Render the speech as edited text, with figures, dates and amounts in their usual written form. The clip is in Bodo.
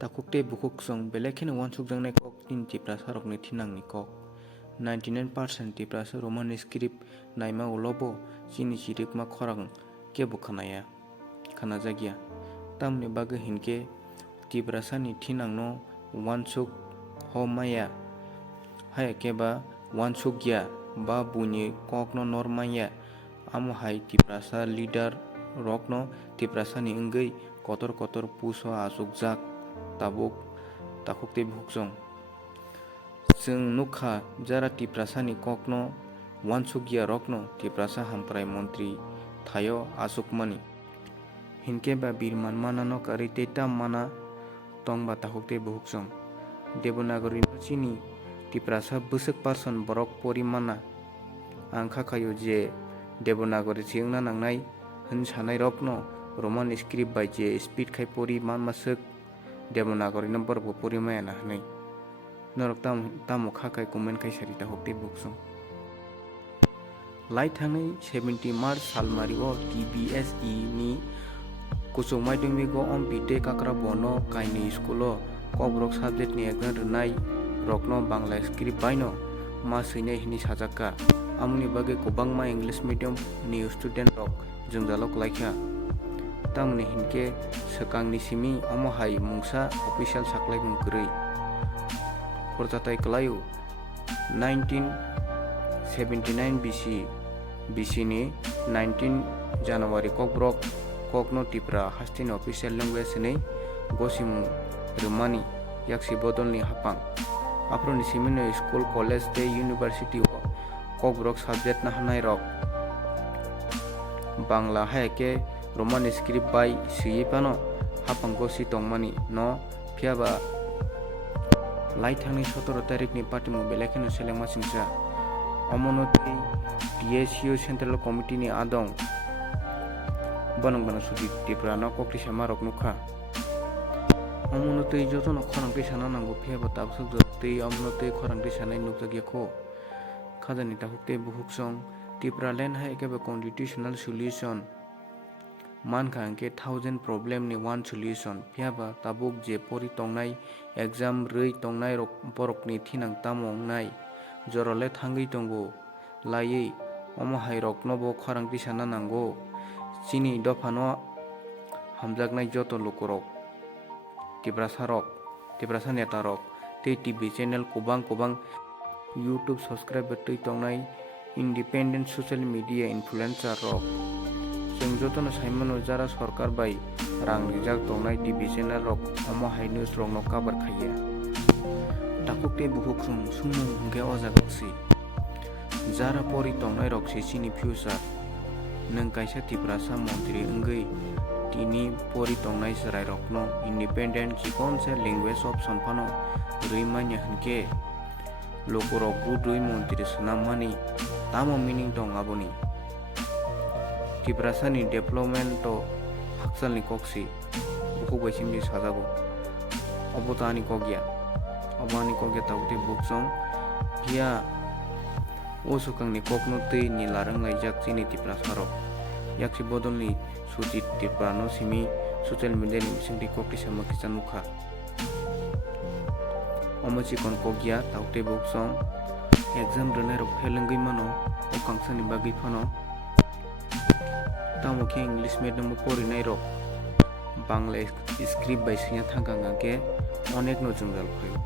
Takukte bukuk song belekhin wansuk jangnai kok tin tiprasa rokni thinangni kok 99% tiprasa Roman script naima ulobo chini chirikma khorang kebo khanaya khanajagya tamni bagui hinke tiprasani thinangno wansuk homaya haya keba wansukya ba buni kokno normaya amo hai tiprasa leader rokno tiprasani wngui kotor kotor puso asukjak tabuk takukte buksong जों नुखा जरा तिप्रासानि kokno wansukya rokno tiprasa hamprai mantri thayo asukmani hinke ba birman manano karite tam mana tongba takukte buksong Devanagari no chini tiprasa busuk person borok porimana angkha khayo je Devanagari chingna nangnai hinsanai rokno Roman script by je speed khai pori man masuk Devanagari number bo porimaya na hanai norok tamo khakai comment kai sarita hokte buksong lai thangai 70 March salmari o TBSE ni kusung maidumi go ompite kakra bono kaini skulo kobrok subject ni ekran runai rokno bangla script baino ma sine hini sajaka amuni bage kobangma English medium ni student rok jungjalok laikha tamni hinke sekang ni simi omo hai mungsa official saklai mungkrei Portatai Kelayu 1979 BC ni 19 January kokrok kokno tipra hastin official language ni gosimu Romani yaksi bodol ni hapang apro ni simino school college te university kokrok subject na hanai rok Bangla haike Roman script by siyipano hapang gosi tongmani no phiaba lai thangni 17 tarik ni patimu belekhin selengma singsa omonoti PSU Central Committee ni adong banang sudi tiprana kokti samarok nukha omonoti jotono khorangti sana nango phiaba tabsuk jotei omonoti khorangti sanai nukjagya kho khajani takukte buhuksong tipra len hai kebe constitutional solution manka angke 1000 problem ni one solution phiaba tabuk je pori tongnai exam rei tongnai rok borok ni thinang tamong nai jorole thangui tongo lai omo hai rok nobo khorangti sana nango chini dofano hamjaknai joto lokorok tiprasa neta rok te TV channel kubang YouTube subscriber tui tongnai independent social media influencer rok जों jotono saimano jara sarkar bai rang rijak tongnai TV channel rok omo hai news rok no cover khaiya takukte buhuksung sumung hingke o jagasi jara pori tongnai rok se chini future nang kaisa tiprasa mantri wngui tini pori tongnai sarai rokno independent chikon se language of sonphano ruimanya hingke lokorok budui mantri sanamani tamo meaning tong aboni tiprasani development to haksalni koksi buku baisimni sajago obotani kogya taute buksong pia osukangni kokno tei ni larang laijak chini tiprasarok yaksi bodolni suti tiprano simi social media ni bisingti kokti sama kisan mukha omochi kon kogya taute buksong exam runai rok felengui mano o kangsani bagi phano tamo ke English medium porinai rok Bangla script by sinya thangka ngake onek no jungjal khoyo